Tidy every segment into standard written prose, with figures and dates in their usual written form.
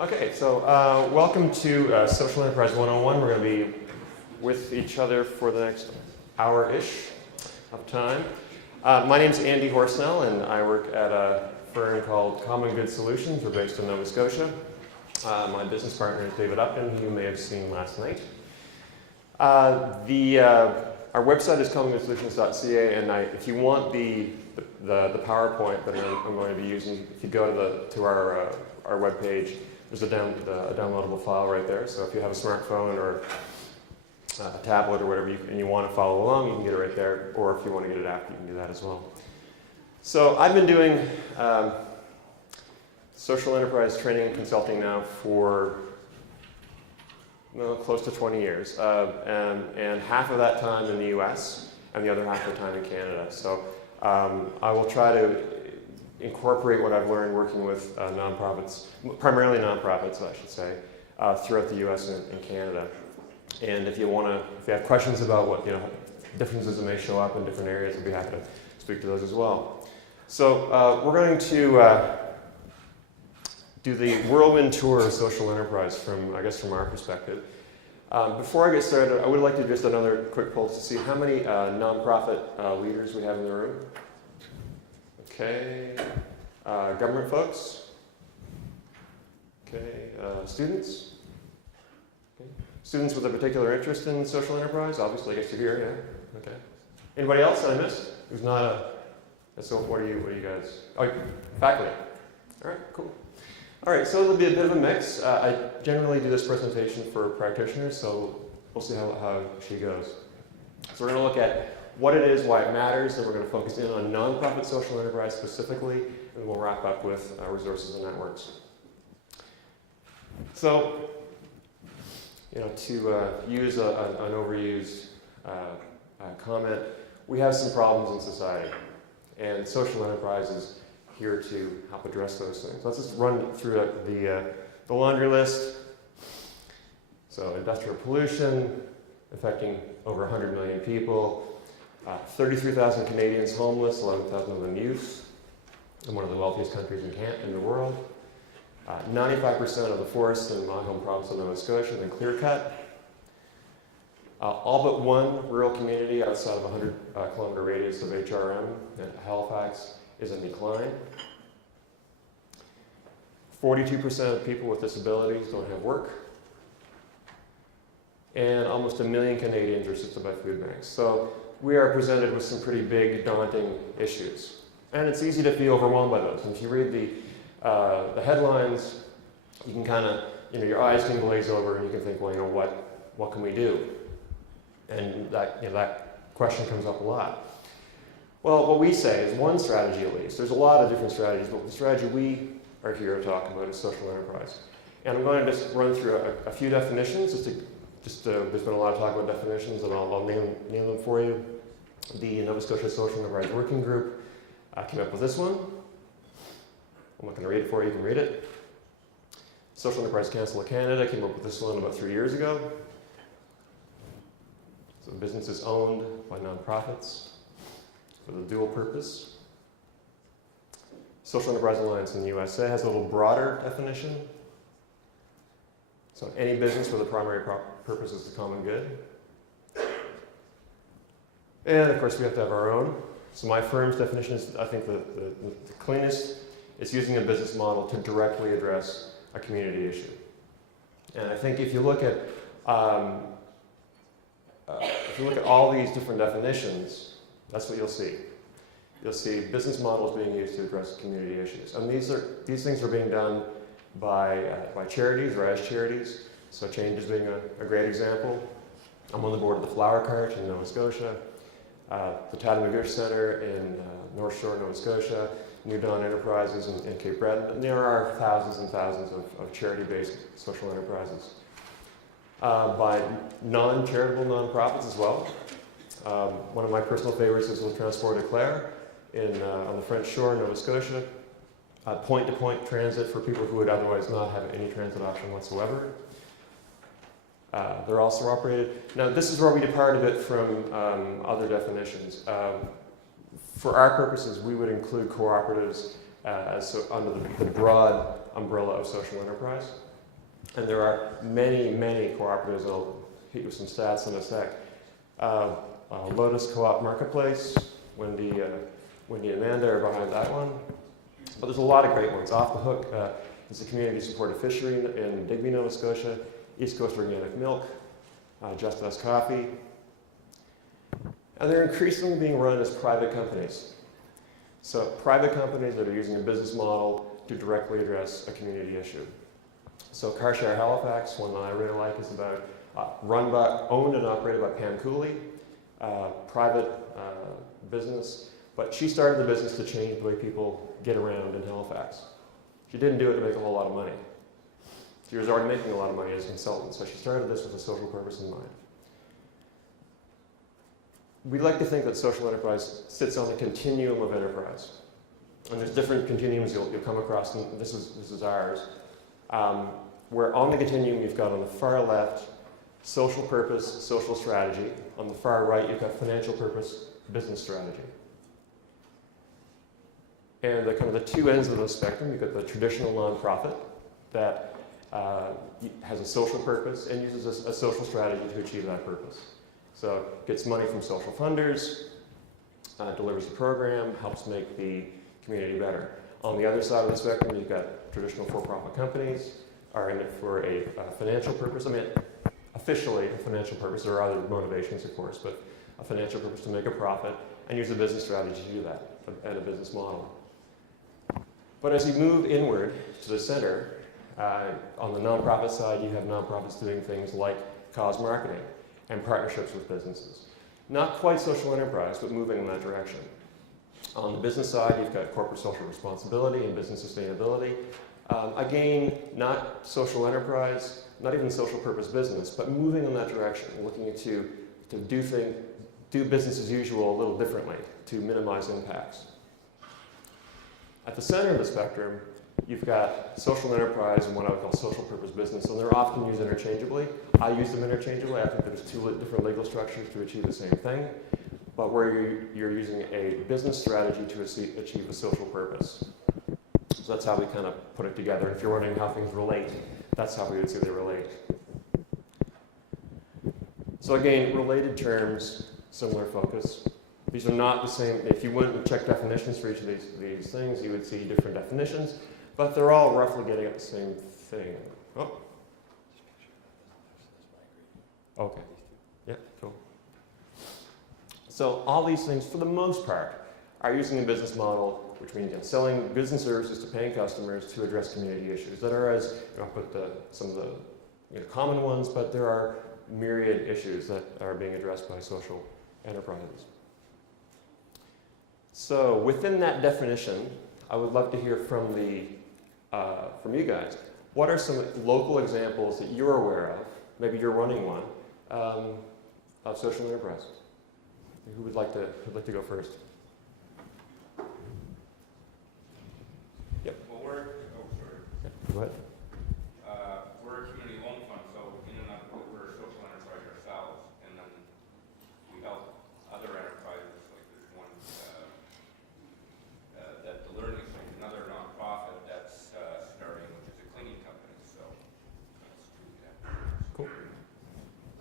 Okay, so welcome to Social Enterprise 101. We're going to be with each other for the next hour-ish of time. My name is Andy Horsnell, and I work at a firm called Common Good Solutions. We're based in Nova Scotia. My business partner is David Upton, who you may have seen last night. Our website is commongoodsolutions.ca, and if you want the PowerPoint that I'm going to be using, if you go to our webpage, there's a downloadable file right there. So if you have a smartphone or a tablet or whatever, and you want to follow along, you can get it right there. Or if you want to get it after, you can do that as well. So I've been doing social enterprise training and consulting now for close to 20 years, and half of that time in the US and the other half of the time in Canada. So I will try to incorporate what I've learned working with nonprofits, primarily nonprofits, I should say, throughout the US and Canada. And if you have questions about what differences that may show up in different areas, I'd be happy to speak to those as well. So we're going to do the whirlwind tour of social enterprise from our perspective. Before I get started, I would like to do just another quick poll to see how many nonprofit leaders we have in the room. Okay, government folks. Okay, students. Okay. Students with a particular interest in social enterprise. Obviously, I guess you're here. Yeah. Okay. Anybody else that I missed? Who's not a? So what are you guys? Oh, faculty. All right, cool. All right, so it'll be a bit of a mix. I generally do this presentation for practitioners, so we'll see how she goes. So we're going to look at what it is, why it matters, and we're going to focus in on nonprofit social enterprise specifically, and we'll wrap up with resources and networks. So, to use an overused comment, we have some problems in society, and social enterprise is here to help address those things. Let's just run through the laundry list. So industrial pollution, affecting over 100 million people, 33,000 Canadians homeless, 11,000 of them youth, in one of the wealthiest countries in the world. 95% of the forests in my home province of Nova Scotia have been clear-cut. All but one rural community outside of a 100-kilometer radius of HRM at Halifax is in decline. 42% of people with disabilities don't have work. And almost 1 million Canadians are assisted by food banks. So we are presented with some pretty big, daunting issues. And it's easy to feel overwhelmed by those. And if you read the headlines, you can kind of, your eyes can glaze over and you can think, well, what can we do? And that question comes up a lot. Well, what we say is one strategy at least. There's a lot of different strategies, but the strategy we are here to talk about is social enterprise. And I'm going to just run through a few definitions. There's been a lot of talk about definitions, and I'll name them for you. The Nova Scotia Social Enterprise Working Group came up with this one. I'm not going to read it for you. You can read it. Social Enterprise Council of Canada came up with this one about 3 years ago. So businesses owned by nonprofits for the dual purpose. Social Enterprise Alliance in the USA has a little broader definition. So any business where the primary purpose is the common good. And of course we have to have our own. So my firm's definition is, I think, the cleanest. It's using a business model to directly address a community issue. And I think if you look at all these different definitions, that's what you'll see. You'll see business models being used to address community issues. And these things are being done by charities or as charities. So Change is being a great example. I'm on the board of the Flower Cart in Nova Scotia, the Pond-Deshpande Centre in North Shore, Nova Scotia, New Dawn Enterprises in Cape Breton. And there are thousands and thousands of charity-based social enterprises. By non-charitable nonprofits as well. One of my personal favorites is Le Transport Éclair on the French Shore, Nova Scotia. Point-to-point transit for people who would otherwise not have any transit option whatsoever. They're also operated. Now, this is where we depart a bit from other definitions. For our purposes, we would include cooperatives under the broad umbrella of social enterprise. And there are many, many cooperatives, and I'll hit you with some stats in a sec. Lotus Co-op Marketplace, Wendy and Amanda are behind that one. But there's a lot of great ones. Off the Hook is a community-supported fishery in Digby, Nova Scotia. East Coast Organic Milk, Just Us Coffee. And they're increasingly being run as private companies. So private companies that are using a business model to directly address a community issue. So CarShare Halifax, one that I really like, is about owned and operated by Pam Cooley, private business. But she started the business to change the way people get around in Halifax. She didn't do it to make a whole lot of money. She was already making a lot of money as a consultant, so she started this with a social purpose in mind. We like to think that social enterprise sits on the continuum of enterprise. And there's different continuums you'll come across, and this is ours. Where on the continuum you've got on the far left, social purpose, social strategy. On the far right, you've got financial purpose, business strategy. And the kind of the two ends of the spectrum, you've got the traditional nonprofit that has a social purpose and uses a social strategy to achieve that purpose. So gets money from social funders, delivers a program, helps make the community better. On the other side of the spectrum, you've got traditional for-profit companies are in it for a financial purpose. I mean, officially a financial purpose. There are other motivations, of course, but a financial purpose to make a profit and use a business strategy to do that and a business model. But as you move inward to the center, on the nonprofit side, you have nonprofits doing things like cause marketing and partnerships with businesses. Not quite social enterprise, but moving in that direction. On the business side, you've got corporate social responsibility and business sustainability. Again, not social enterprise, not even social purpose business, but moving in that direction, looking to do business as usual a little differently to minimize impacts. At the center of the spectrum, you've got social enterprise and what I would call social purpose business, and they're often used interchangeably. I use them interchangeably. I think there's two different legal structures to achieve the same thing, but where you're using a business strategy to achieve a social purpose. So that's how we kind of put it together. And if you're wondering how things relate, that's how we would say they relate. So again, related terms, similar focus. These are not the same. If you went and checked definitions for each of these things, you would see different definitions, but they're all roughly getting at the same thing. Oh. Okay. Yeah, cool. So all these things, for the most part, are using a business model, which means selling goods and services to paying customers to address community issues that are, as I'll put some of the common ones, but there are myriad issues that are being addressed by social enterprises. So within that definition, I would love to hear from you guys. What are some local examples that you're aware of, maybe you're running one, of social enterprise? Who would like to go first? Yep. Well, sorry. Yep. Go ahead. We're a community-owned fund, so in and of we're a social enterprise ourselves, and then we help other enterprises. Like there's one that the Learning Exchange, another nonprofit that's starting, which is a cleaning company. So that's true. Yeah. Cool.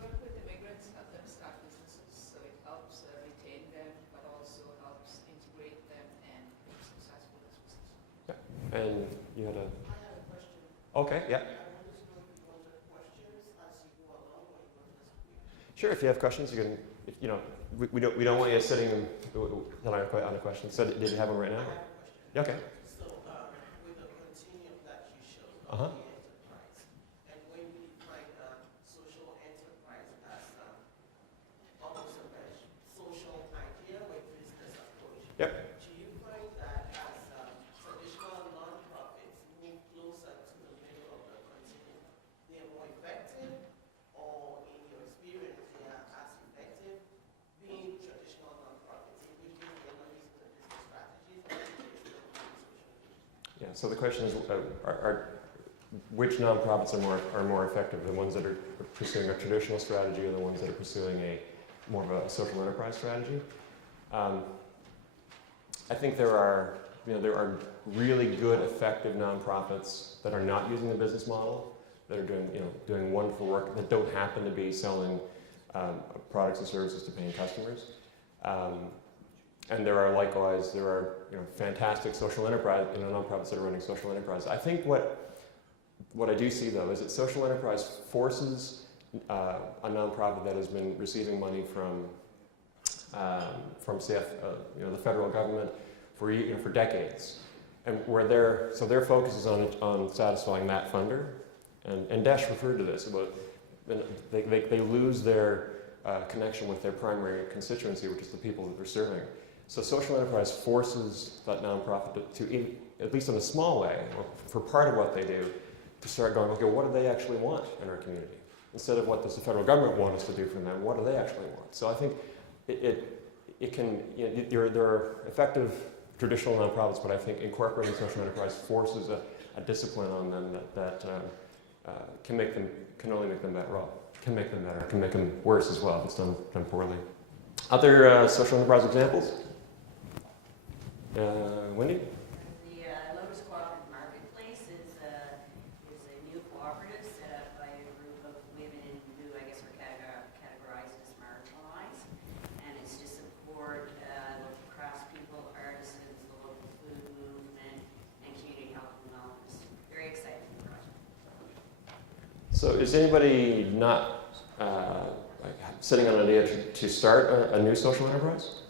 Work with immigrants, help them start businesses, so it helps retain them, but also helps integrate them and be successful as businesses. Yeah. And you had a. I have a question. Okay. Yeah. I wanted to know if you wanted questions as you go along, or you want to. Sure. If you have questions, you can. We don't want you sitting on a question. So did you have one right now? I have a question. Yeah, okay. So with the continuum that you showed Uh-huh. of the enterprise, and when we define social enterprise as almost a social idea with business approach, Yep. do you find that as traditional nonprofits move closer to the middle of the continuum, they're more effective, or in your experience they are as effective being traditional nonprofits, in which case they're not using the business strategies, or in which case they're using social issues? Yeah. So the question is, which nonprofits are more effective? The ones that are pursuing a traditional strategy, or the ones that are pursuing more of a social enterprise strategy? I think there are really good, effective nonprofits that are not using the business model, that are doing wonderful work that don't happen to be selling products and services to paying customers. And there are likewise, fantastic social enterprise, nonprofits that are running social enterprise. I think what I do see though is that social enterprise forces a nonprofit that has been receiving money from say, the federal government for decades, and where their focus is on satisfying that funder, and Desh referred to this about they lose their connection with their primary constituency, which is the people that they're serving. So social enterprise forces that nonprofit to at least in a small way, or for part of what they do, to start going, okay, what do they actually want in our community? Instead of what does the federal government want us to do for them, what do they actually want? So I think it can, there are effective traditional nonprofits, but I think incorporating social enterprise forces a discipline on them that can only make them better. Well, can make them better, can make them worse as well if it's done poorly. Other social enterprise examples? Wendy? The Lotus Cooperative Marketplace is a new cooperative set up by a group of women who I guess are categorized as marginalized, and it's to support local craftspeople, artisans, the local food movement, and community health and wellness. Very exciting project. So is anybody not sitting on an idea to start a new social enterprise?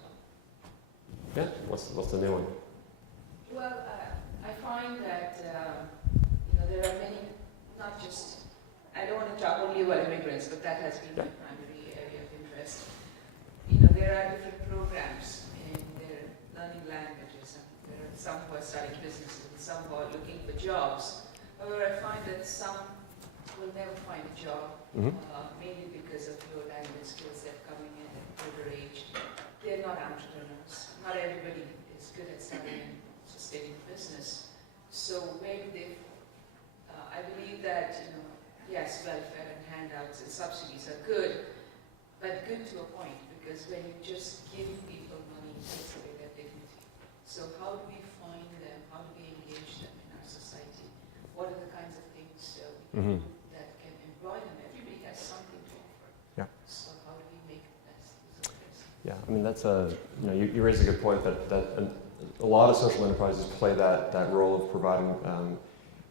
Yeah, what's the new one? Well, I find that there are many, not just, I don't want to talk only about immigrants, but that has been my primary area of interest. There are different programs and they're learning languages, and there are some who are starting businesses and some who are looking for jobs. However, I find that some will never find a job, mainly because of low language skill set coming in at older age. They're not entrepreneurs. Not everybody is good at starting and sustaining a business. So maybe I believe that, yes, welfare and handouts and subsidies are good, but good to a point, because when you just give people money, it takes away their dignity. So how do we find them? How do we engage them in our society? What are the kinds of things we can do that can employ them? Everybody has something to offer. Yeah. So how do we make the best use of this? Yeah, I mean that's you raise a good point that a lot of social enterprises play that role of providing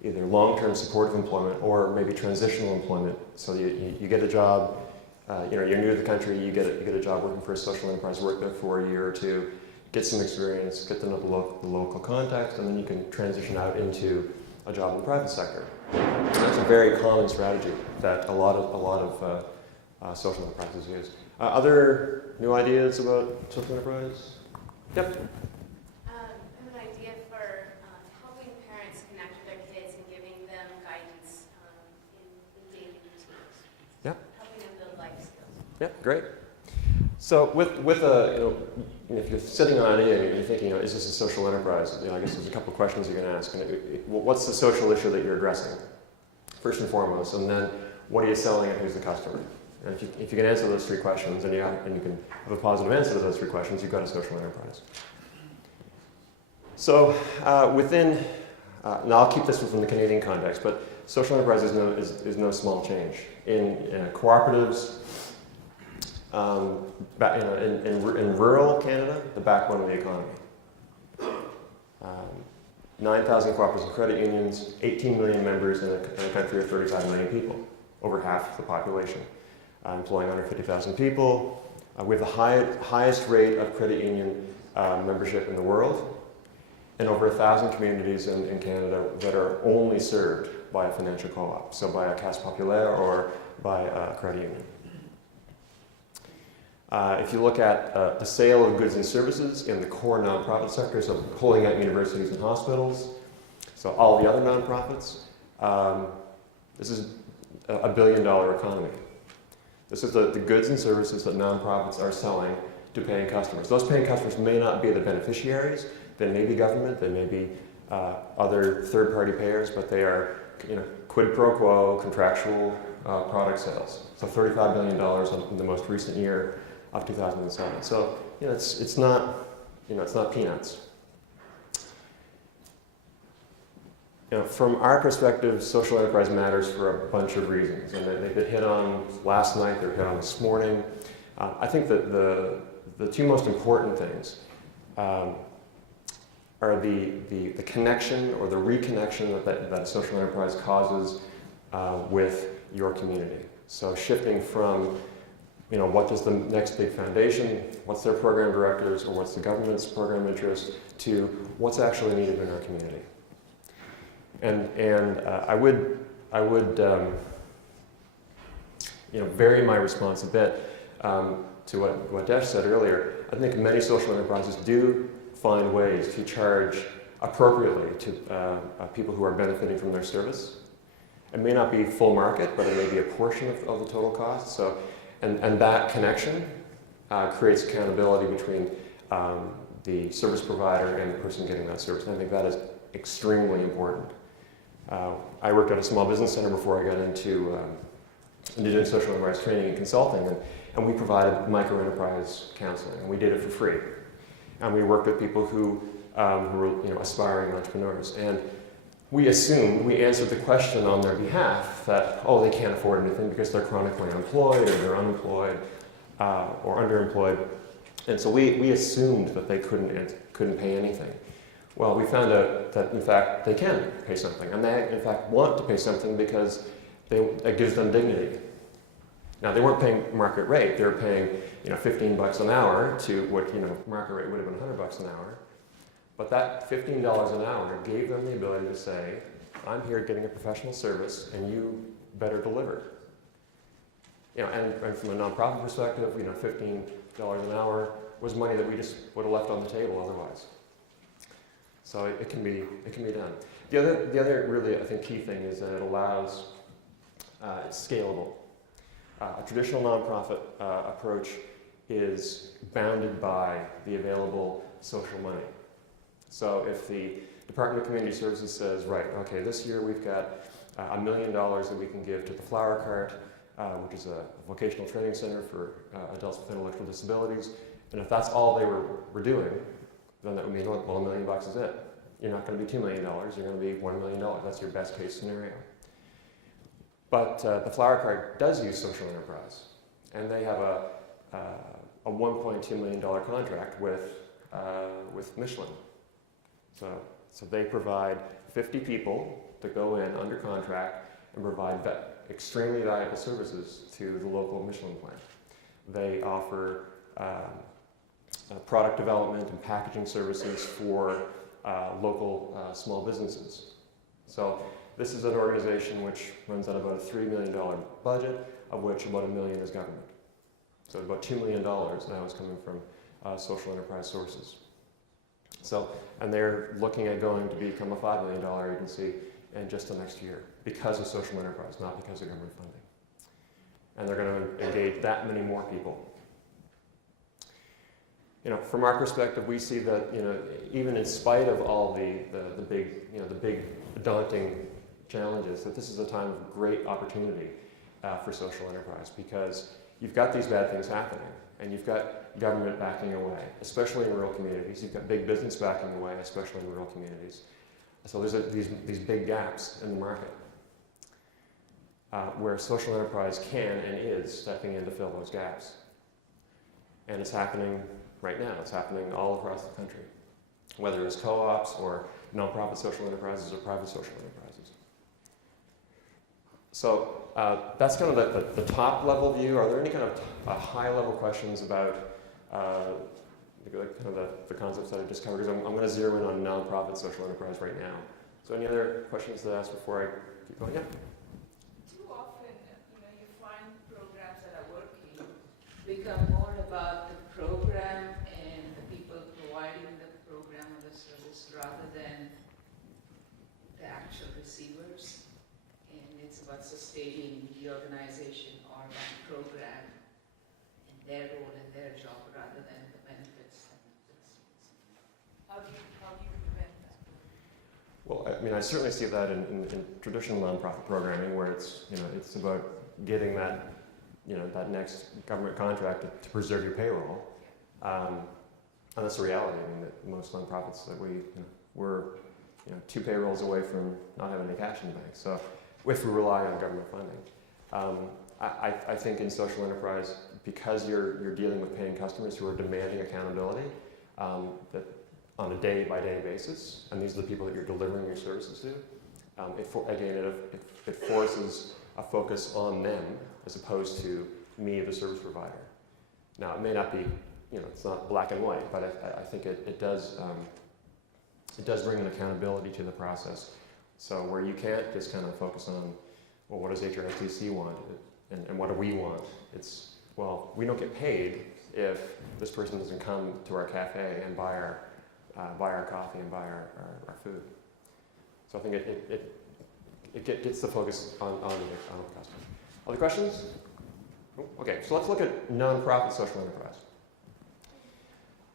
either long-term supportive employment or maybe transitional employment. So you get a job, you're new to the country, you get a job working for a social enterprise, work there for a year or two, get some experience, get to know the local context, and then you can transition out into a job in the private sector. And that's a very common strategy that a lot of social enterprises use. Other new ideas about social enterprise? Yep. I have an idea for helping parents connect with their kids and giving them guidance in daily routines. Yeah. Helping them build life skills. Yeah, great. So with a, if you're sitting on an idea and you're thinking, is this a social enterprise? I guess there's a couple of questions you can ask. What's the social issue that you're addressing, first and foremost, and then what are you selling and who's the customer? And if you can answer those three questions and you can have a positive answer to those three questions, you've got a social enterprise. So now I'll keep this one from the Canadian context, but social enterprise is no small change. In cooperatives, in rural Canada, the backbone of the economy. 9,000 cooperatives and credit unions, 18 million members in a country of 35 million people, over half the population. Employing under 50,000 people. We have the highest rate of credit union membership in the world, and over 1,000 communities in Canada that are only served by a financial co-op, so by a Caisse Populaire or by a credit union. If you look at the sale of goods and services in the core nonprofit sector, so pulling out universities and hospitals, so all the other nonprofits, this is a $1 billion economy. This is the goods and services that nonprofits are selling to paying customers. Those paying customers may not be the beneficiaries. They may be government, they may be other third-party payers, but they are quid pro quo contractual product sales. So $35 billion in the most recent year of 2007. So it's not peanuts. From our perspective, social enterprise matters for a bunch of reasons, and they've been hit on last night, they're hit on this morning. I think that the two most important things are the connection or the reconnection that social enterprise causes with your community. So shifting from, what does the next big foundation, what's their program directors, or what's the government's program interest, to what's actually needed in our community. And I would vary my response a bit to what Desh said earlier. I think many social enterprises do find ways to charge appropriately to people who are benefiting from their service. It may not be full market, but it may be a portion of the total cost. So, and that connection creates accountability between the service provider and the person getting that service. And I think that is extremely important. I worked at a small business center before I got into doing social enterprise training and consulting, and we provided micro enterprise counseling, and we did it for free. And we worked with people who were aspiring entrepreneurs, and we answered the question on their behalf that, they can't afford anything because they're chronically unemployed, or they're unemployed, or underemployed, and so we assumed that they couldn't pay anything. Well, we found out that, in fact, they can pay something, and they, in fact, want to pay something because it gives them dignity. Now, they weren't paying market rate. They were paying, $15 an hour to what, market rate would have been $100 an hour. But that $15 an hour gave them the ability to say, I'm here getting a professional service, and you better deliver. And from a nonprofit perspective, $15 an hour was money that we just would have left on the table otherwise. So it can be done. The other really, I think, key thing is that it allows, it's scalable. A traditional nonprofit approach is bounded by the available social money. So if the Department of Community Services says, right, okay, this year we've got $1 million that we can give to the Flower Cart, which is a vocational training center for adults with intellectual disabilities, and if that's all they were doing, then that would mean, well, $1 million is it. You're not going to be $2 million, you're going to be $1 million. That's your best case scenario. But the Flower Cart does use social enterprise, and they have a $1.2 million contract with Michelin. So they provide 50 people to go in under contract and provide extremely valuable services to the local Michelin plant. They offer product development and packaging services for local small businesses. So this is an organization which runs on about a $3 million budget, of which about $1 million is government. So about $2 million now is coming from social enterprise sources. So, and they're looking at going to become a $5 million agency in just the next year because of social enterprise, not because of government funding. And they're going to engage that many more people. From our perspective, we see that, even in spite of all the big daunting challenges, that this is a time of great opportunity for social enterprise, because you've got these bad things happening, and you've got government backing away, especially in rural communities. You've got big business backing away, especially in rural communities. So there's these big gaps in the market where social enterprise can and is stepping in to fill those gaps. And it's happening right now. It's happening all across the country, whether it's co-ops or nonprofit social enterprises or private social enterprises. So that's kind of the top level view. Are there any kind of high level questions about the concepts that I just covered? Because I'm going to zero in on nonprofit social enterprise right now. So any other questions to ask before I keep going? Yeah. Too often, you find programs that are working become more about the program and the people providing the program or the service rather than the actual receivers. And it's about sustaining the organization or that program and their role and their job rather than the benefits and the receivers. How do you prevent that? Well, I certainly see that in traditional nonprofit programming, where it's about getting that that next government contract to preserve your payroll, and that's the reality. That most nonprofits that we're 2 payrolls away from not having any cash in the bank. So if we rely on government funding. I think in social enterprise, because you're dealing with paying customers who are demanding accountability that on a day-by-day basis, and these are the people that you're delivering your services to, it forces a focus on them as opposed to me, the service provider. Now, it may not be, it's not black and white, but I think it does bring an accountability to the process. So where you can't just kind of focus on, well, what does HRSDC want, and what do we want? It's, well, we don't get paid if this person doesn't come to our cafe and buy our coffee and buy our food. So I think it gets the focus on the customer. Other questions? Okay, so let's look at nonprofit social enterprise.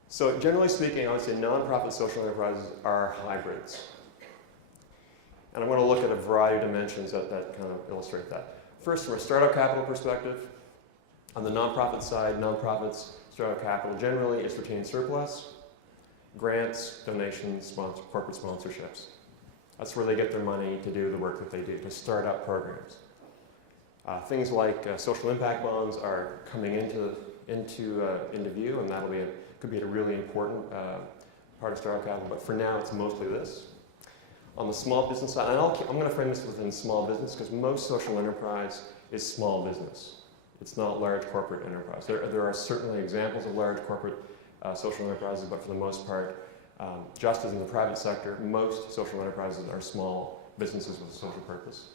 So generally speaking, I would say nonprofit social enterprises are hybrids. And I'm going to look at a variety of dimensions that kind of illustrate that. First, from a startup capital perspective, on the nonprofit side, nonprofits, startup capital generally is retained surplus, grants, donations, corporate sponsorships. That's where they get their money to do the work that they do, to start up programs. Things like social impact bonds are coming into view, and could be a really important part of startup capital, but for now it's mostly this. On the small business side, and I'm going to frame this within small business because most social enterprise is small business. It's not large corporate enterprise. There are certainly examples of large corporate social enterprises, but for the most part, just as in the private sector, most social enterprises are small businesses with a social purpose.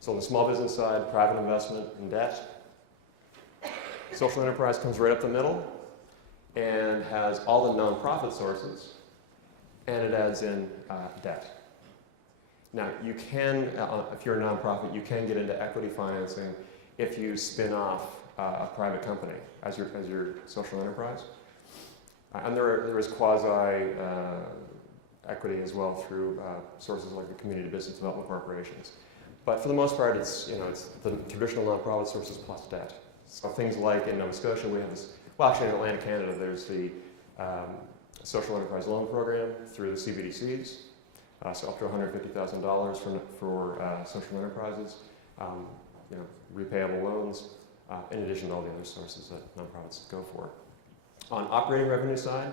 So on the small business side, private investment and debt. Social enterprise comes right up the middle and has all the nonprofit sources, and it adds in debt. Now, you can, if you're a nonprofit, you can get into equity financing if you spin off a private company as your social enterprise. And there is quasi equity as well through sources like the community business development corporations. But for the most part, it's the traditional nonprofit sources plus debt. So things like in Nova Scotia, we have this. Well, actually, in Atlantic Canada, there's the social enterprise loan program through the CBDCs. So up to $150,000 for social enterprises, repayable loans, in addition to all the other sources that nonprofits go for. On operating revenue side,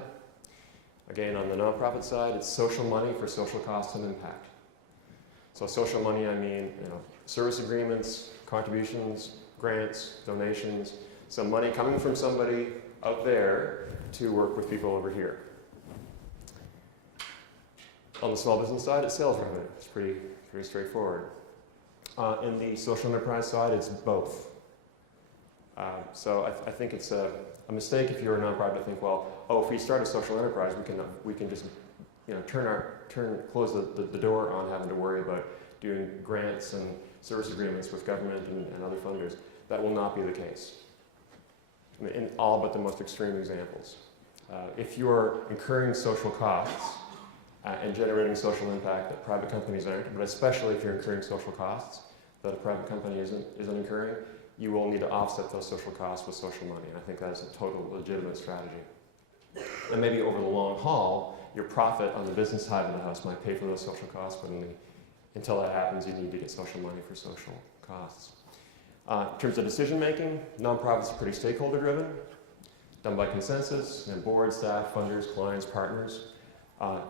again, on the nonprofit side, it's social money for social costs and impact. So social money, I mean, service agreements, contributions, grants, donations, some money coming from somebody out there to work with people over here. On the small business side, it's sales revenue. It's pretty straightforward. In the social enterprise side, it's both. So I think it's a mistake if you're a nonprofit to think, well, if we start a social enterprise, we can just close the door on having to worry about doing grants and service agreements with government and other funders. That will not be the case. I mean, in all but the most extreme examples. If you're incurring social costs and generating social impact that private companies aren't, but especially if you're incurring social costs that a private company isn't incurring, you will need to offset those social costs with social money. And I think that is a total legitimate strategy. And maybe over the long haul, your profit on the business side of the house might pay for those social costs, but until that happens, you need to get social money for social costs. In terms of decision making, nonprofits are pretty stakeholder driven, done by consensus, and board, staff, funders, clients, partners.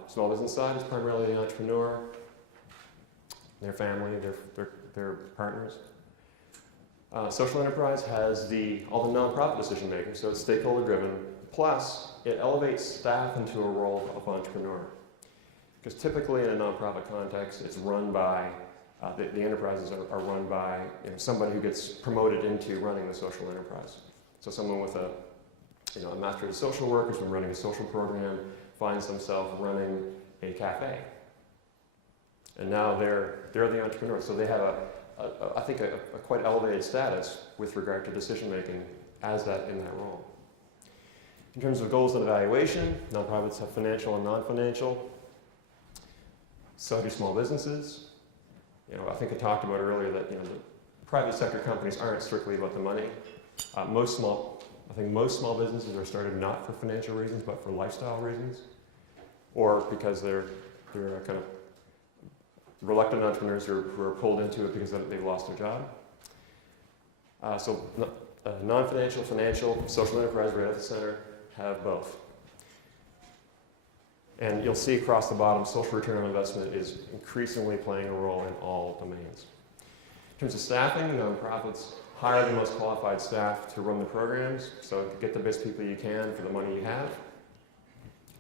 Small business side is primarily the entrepreneur, their family, their partners. Social enterprise has all the nonprofit decision makers, so it's stakeholder driven, plus it elevates staff into a role of entrepreneur. Because typically in a nonprofit context, it's run by, the enterprises are run by somebody who gets promoted into running the social enterprise. So someone with a master's of social work who's been running a social program finds themselves running a cafe. And now they're the entrepreneurs. So they have I think a quite elevated status with regard to decision making in that role. In terms of goals and evaluation, nonprofits have financial and non-financial. So do small businesses. I think I talked about earlier that the private sector companies aren't strictly about the money. I think most small businesses are started not for financial reasons, but for lifestyle reasons, or because they're kind of reluctant entrepreneurs who are pulled into it because they've lost their job. Non-financial, financial, social enterprise right at the center have both. And you'll see across the bottom, social return on investment is increasingly playing a role in all domains. In terms of staffing, nonprofits hire the most qualified staff to run the programs, so get the best people you can for the money you have.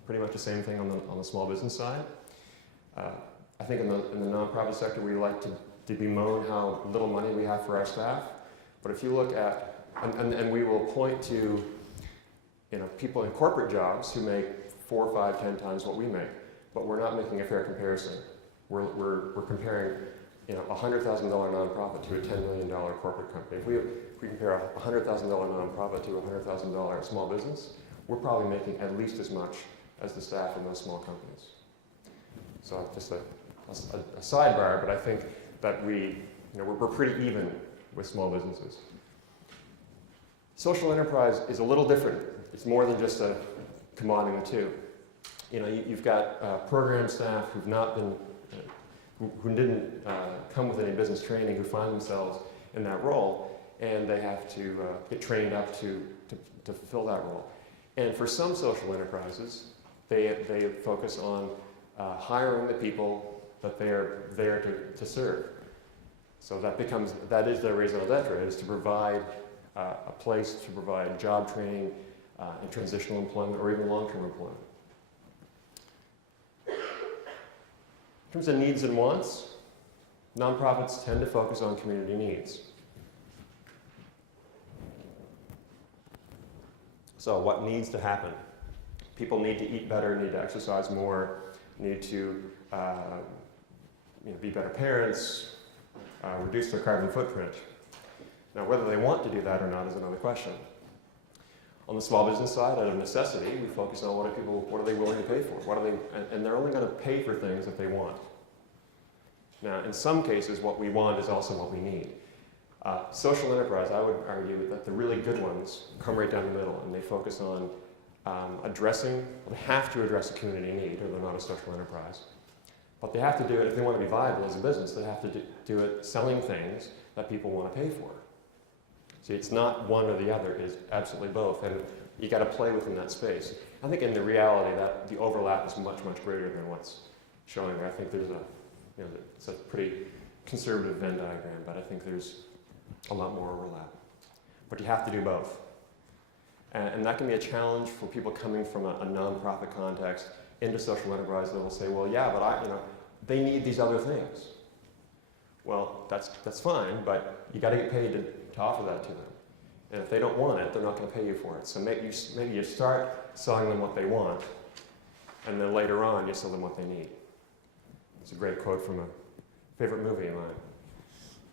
Pretty much the same thing on the small business side. I think in the nonprofit sector, we like to bemoan how little money we have for our staff. But if you look at, and we will point to, people in corporate jobs who make 4, 5, 10 times what we make, but we're not making a fair comparison. We're comparing, a $100,000 nonprofit to a $10 million corporate company. If we compare a $100,000 nonprofit to a $100,000 small business, we're probably making at least as much as the staff in those small companies. So just a sidebar, but I think that we're pretty even with small businesses. Social enterprise is a little different. It's more than just combining the two. You've got program staff who've not been, who didn't come with any business training, who find themselves in that role, and they have to get trained up to fulfill that role. And for some social enterprises, they focus on hiring the people that they're there to serve. So that is their raison d'etre, is to provide a place to provide job training and transitional employment or even long-term employment. In terms of needs and wants, nonprofits tend to focus on community needs. So what needs to happen? People need to eat better, need to exercise more, need to be better parents, reduce their carbon footprint. Now, whether they want to do that or not is another question. On the small business side, out of necessity, we focus on what are they willing to pay for? And they're only going to pay for things that they want. Now, in some cases, what we want is also what we need. Social enterprise, I would argue that the really good ones come right down the middle, and they focus on they have to address a community need, or they're not a social enterprise. But they have to do it, if they want to be viable as a business, they have to do it selling things that people want to pay for. See, it's not one or the other, it's absolutely both, and you got to play within that space. I think in the reality that the overlap is much, much greater than what's showing there. I think there's it's a pretty conservative Venn diagram, but I think there's a lot more overlap. But you have to do both. And that can be a challenge for people coming from a nonprofit context into social enterprise that will say, well, yeah, but they need these other things. Well, that's fine, but you got to get paid to offer that to them. And if they don't want it, they're not going to pay you for it. So maybe you start selling them what they want, and then later on you sell them what they need. It's a great quote from a favorite movie of mine,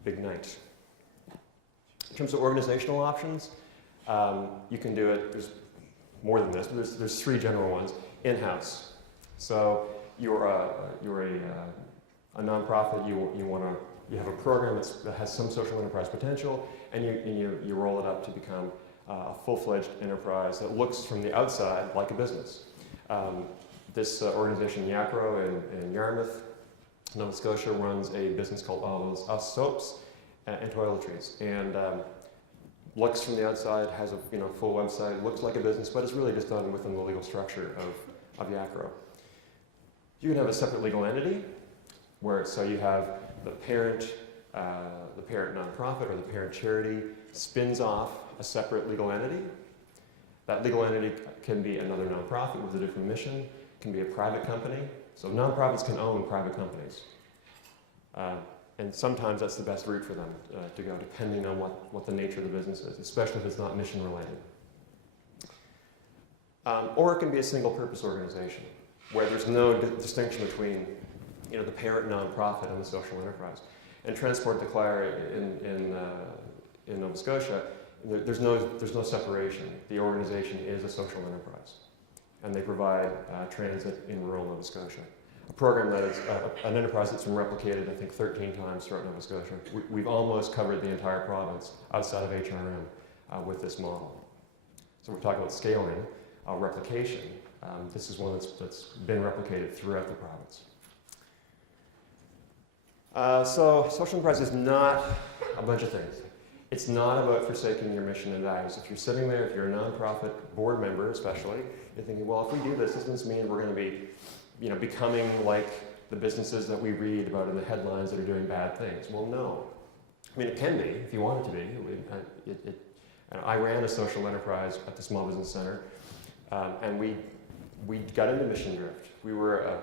Big Night. In terms of organizational options, you can do it, there's more than this, but there's 3 general ones. In-house. So you're a nonprofit, you have a program that has some social enterprise potential, and you roll it up to become a full-fledged enterprise that looks from the outside like a business. This organization, Yakro in Yarmouth, Nova Scotia, runs a business called All Us Soaps and Toiletries, and looks from the outside, has a full website, looks like a business, but it's really just done within the legal structure of Yakro. You can have a separate legal entity, so you have the parent nonprofit or the parent charity spins off a separate legal entity. That legal entity can be another nonprofit with a different mission, can be a private company. So nonprofits can own private companies. And sometimes that's the best route for them to go, depending on what the nature of the business is, especially if it's not mission related. Or it can be a single purpose organization, where there's no distinction between the parent nonprofit and the social enterprise. And Transport Declare in Nova Scotia, there's no separation. The organization is a social enterprise, and they provide transit in rural Nova Scotia. A program that is an enterprise that's been replicated, I think, 13 times throughout Nova Scotia. We've almost covered the entire province outside of HRM with this model. So we're talking about scaling, replication. This is one that's been replicated throughout the province. So social enterprise is not a bunch of things. It's not about forsaking your mission and values. If you're sitting there, if you're a nonprofit board member especially, you're thinking, well, if we do this, doesn't this mean we're going to be, becoming like the businesses that we read about in the headlines that are doing bad things? Well, no. I mean, it can be, if you want it to be. I ran a social enterprise at the Small Business Centre, and we got into mission drift. We were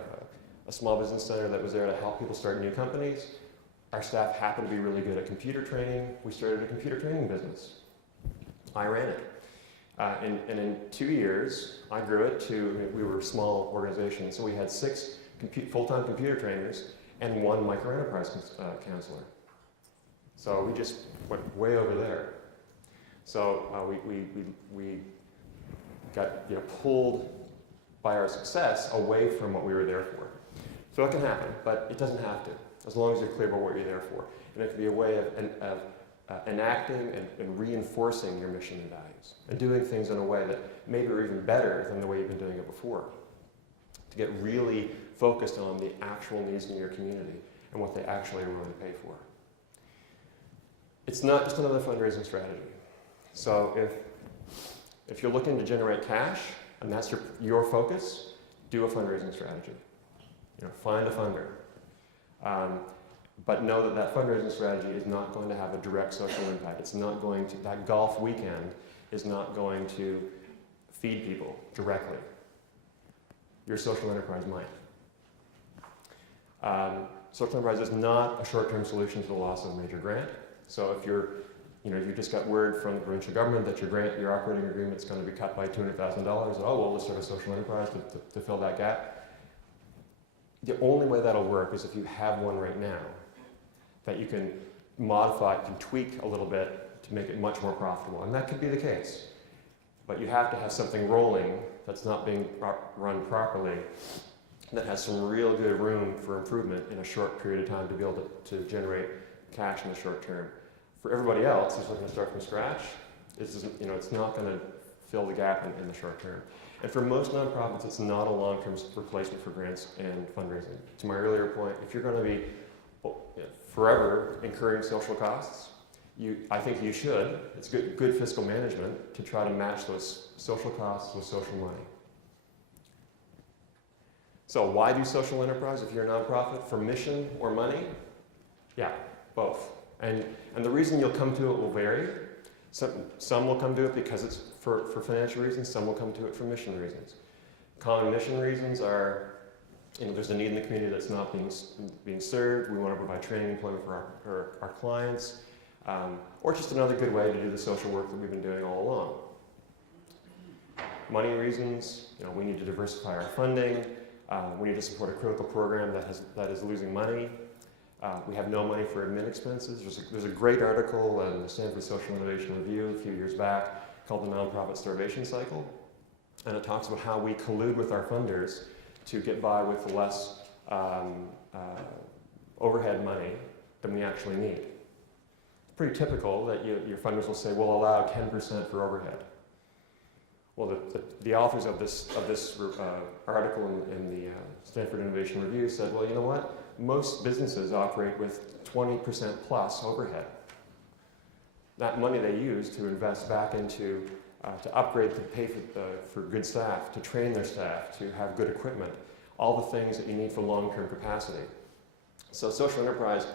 a small business center that was there to help people start new companies. Our staff happened to be really good at computer training. We started a computer training business. I ran it. And in 2 years, I grew it to, we were a small organization, so we had 6 full-time computer trainers and 1 micro-enterprise counselor. So we just went way over there. So we got pulled by our success away from what we were there for. So it can happen, but it doesn't have to, as long as you're clear about what you're there for. And it can be a way of enacting and reinforcing your mission and values, and doing things in a way that maybe are even better than the way you've been doing it before. To get really focused on the actual needs in your community and what they actually are willing to pay for. It's not just another fundraising strategy. So if you're looking to generate cash, and that's your focus, do a fundraising strategy. Find a funder. But know that fundraising strategy is not going to have a direct social impact. It's not going to, that golf weekend is not going to feed people directly. Your social enterprise might. Social enterprise is not a short-term solution to the loss of a major grant. So if you just got word from the provincial government that your operating agreement is going to be cut by $200,000, oh, well, let's start a social enterprise to fill that gap. The only way that'll work is if you have one right now that you can modify, can tweak a little bit to make it much more profitable. And that could be the case. But you have to have something rolling that's not being run properly, that has some real good room for improvement in a short period of time to be able to generate cash in the short term. For everybody else who's looking to start from scratch, it's not going to fill the gap in the short term. And for most nonprofits, it's not a long-term replacement for grants and fundraising. To my earlier point, if you're going to be forever incurring social costs, I think you should. It's good fiscal management to try to match those social costs with social money. So why do social enterprise if you're a nonprofit? For mission or money? Yeah, both. And the reason you'll come to it will vary. Some will come to it because it's for financial reasons, some will come to it for mission reasons. Common mission reasons are, there's a need in the community that's not being served, we want to provide training and employment for our clients, or just another good way to do the social work that we've been doing all along. Money reasons, we need to diversify our funding, we need to support a critical program that is losing money. We have no money for admin expenses. There's a great article in the Stanford Social Innovation Review a few years back called The Nonprofit Starvation Cycle. And it talks about how we collude with our funders to get by with less overhead money than we actually need. It's pretty typical that your funders will say, we'll allow 10% for overhead. Well, the authors of this article in the Stanford Innovation Review said, well, you know what? Most businesses operate with 20% plus overhead. That money they use to invest back into, to upgrade, to pay for good staff, to train their staff, to have good equipment, all the things that you need for long-term capacity. So social enterprise,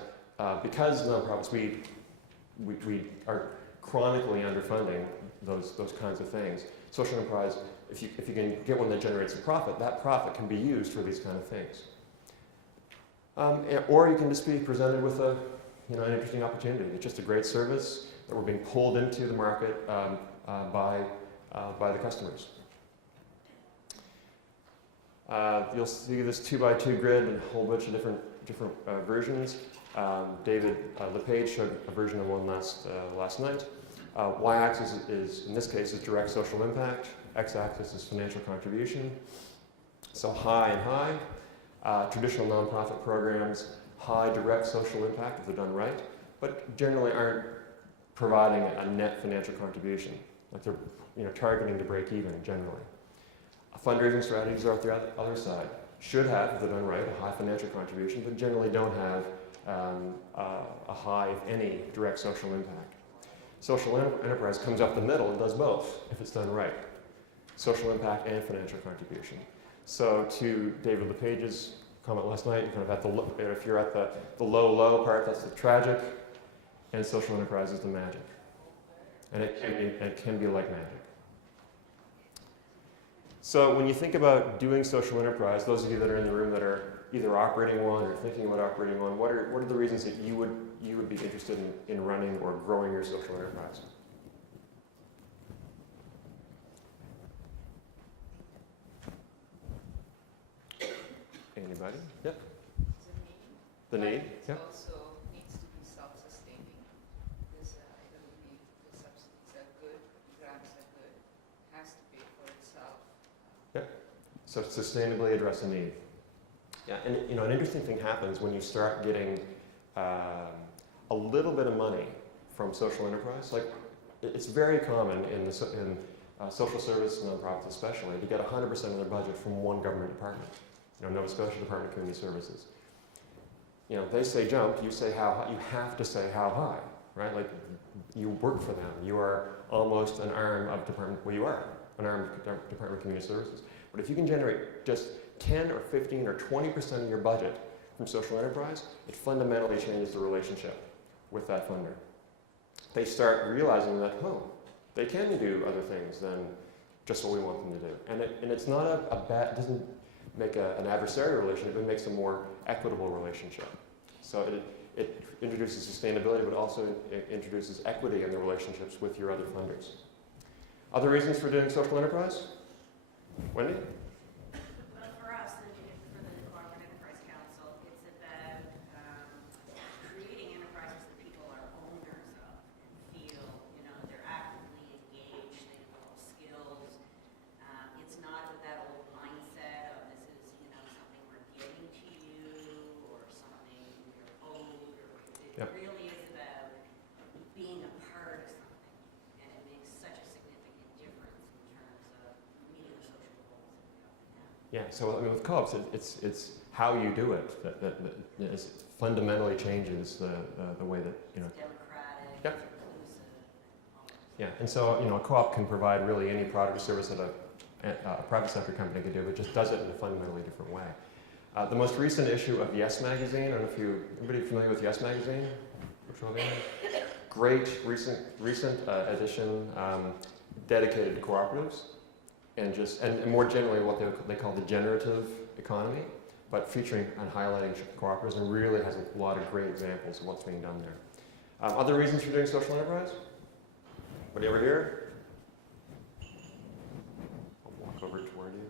because nonprofits, we are chronically underfunding those kinds of things. Social enterprise, if you can get one that generates a profit, that profit can be used for these kind of things. Or you can just be presented with an interesting opportunity. It's just a great service that we're being pulled into the market by the customers. You'll see this 2x2 grid and a whole bunch of different versions. David LePage showed a version of one last night. Y-axis is, in this case, is direct social impact. X-axis is financial contribution. So high and high. Traditional nonprofit programs, high direct social impact if they're done right, but generally aren't providing a net financial contribution. Like they're targeting to break even generally. Fundraising strategies are at the other side. Should have, if they're done right, a high financial contribution, but generally don't have a high, if any, direct social impact. Social enterprise comes up the middle and does both if it's done right. Social impact and financial contribution. So to David LePage's comment last night, you're kind of at if you're at the low part, that's the tragic, and social enterprise is the magic. And it can be like magic. So when you think about doing social enterprise, those of you that are in the room that are either operating one or thinking about operating one, what are the reasons that you would be interested in running or growing your social enterprise? Anybody? Yep. The need? It Yep. also needs to be self-sustaining. Because I don't believe the subsidies are good, the grants are good, it has to pay for itself. So sustainably address a need. Yeah, and an interesting thing happens when you start getting a little bit of money from social enterprise. Like, it's very common in social service nonprofits especially to get 100% of their budget from one government department. Nova Scotia Department of Community Services. They say jump, you say how high. You have to say how high, right? Like, you work for them. You are almost an arm of department. Well, you are an arm of Department of Community Services. But if you can generate just 10 or 15 or 20% of your budget from social enterprise, it fundamentally changes the relationship with that funder. They start realizing that, they can do other things than just what we want them to do. And it's not a bad, it doesn't make an adversarial relationship, it makes a more equitable relationship. So it introduces sustainability, but also it introduces equity in the relationships with your other funders. Other reasons for doing social enterprise? Wendy? Well, for us, for the Cooperative Enterprise Council, it's about creating enterprises that people are owners of and feel, they're actively engaged, they develop skills. It's not with that old mindset of this is, something we're giving to you or something you're owed. It really is about being a part of something, and it makes such a significant difference in terms of meeting the social goals that we often have. Yeah, so with co-ops, it's how you do it that fundamentally changes the way that, It's democratic, Yep. it's inclusive, and all that. Yeah, and so, a co-op can provide really any product or service that a private sector company can do, but just does it in a fundamentally different way. The most recent issue of Yes Magazine, I don't know if anybody familiar with Yes Magazine? Great recent edition dedicated to cooperatives and more generally what they call the generative economy, but featuring and highlighting cooperatives, and really has a lot of great examples of what's being done there. Other reasons for doing social enterprise? Anybody over here? I'll walk over toward you.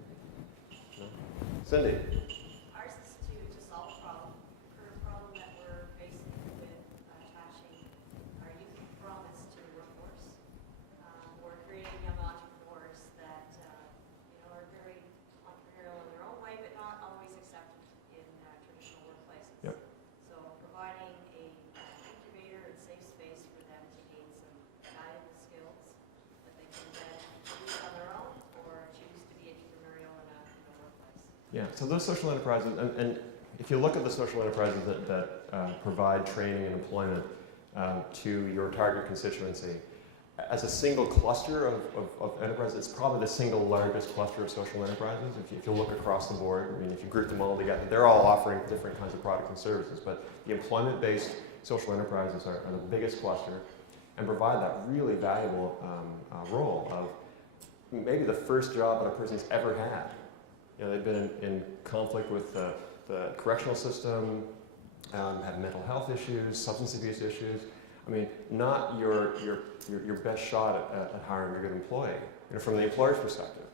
No? Cindy? Ours is to solve a problem, current problem that we're facing with attaching our youth promise to the workforce. We're creating young entrepreneurs that are very entrepreneurial in their own way, but not always accepted in traditional workplaces. Yep. So providing a incubator and safe space for them to gain some valuable skills that they can then use on their own or choose to be entrepreneurial in a workplace. Yeah, so those social enterprises, and if you look at the social enterprises that provide training and employment to your target constituency, as a single cluster of enterprises, it's probably the single largest cluster of social enterprises. If you look across the board, if you group them all together, they're all offering different kinds of products and services, but the employment-based social enterprises are the biggest cluster and provide that really valuable role of maybe the first job that a person's ever had. They've been in conflict with the correctional system, have mental health issues, substance abuse issues. Not your best shot at hiring a good employee, from the employer's perspective,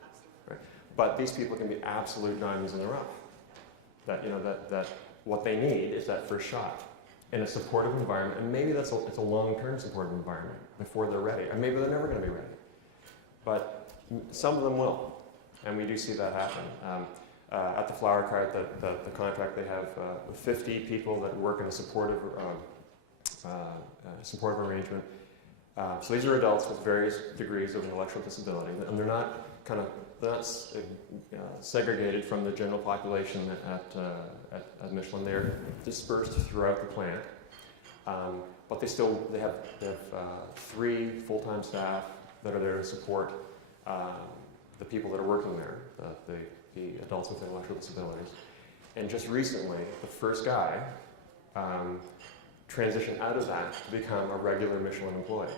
right? But these people can be absolute diamonds in the rough. That what they need is that first shot in a supportive environment, and maybe it's a long-term supportive environment before they're ready, and maybe they're never going to be ready. But some of them will, and we do see that happen. At the Flower Cart, the contract, they have 50 people that work in a supportive arrangement. So these are adults with various degrees of intellectual disability, and they're not kind of segregated from the general population at Michelin. They're dispersed throughout the plant, but they have 3 full-time staff that are there to support the people that are working there, the adults with intellectual disabilities. And just recently, the first guy transitioned out of that to become a regular Michelin employee.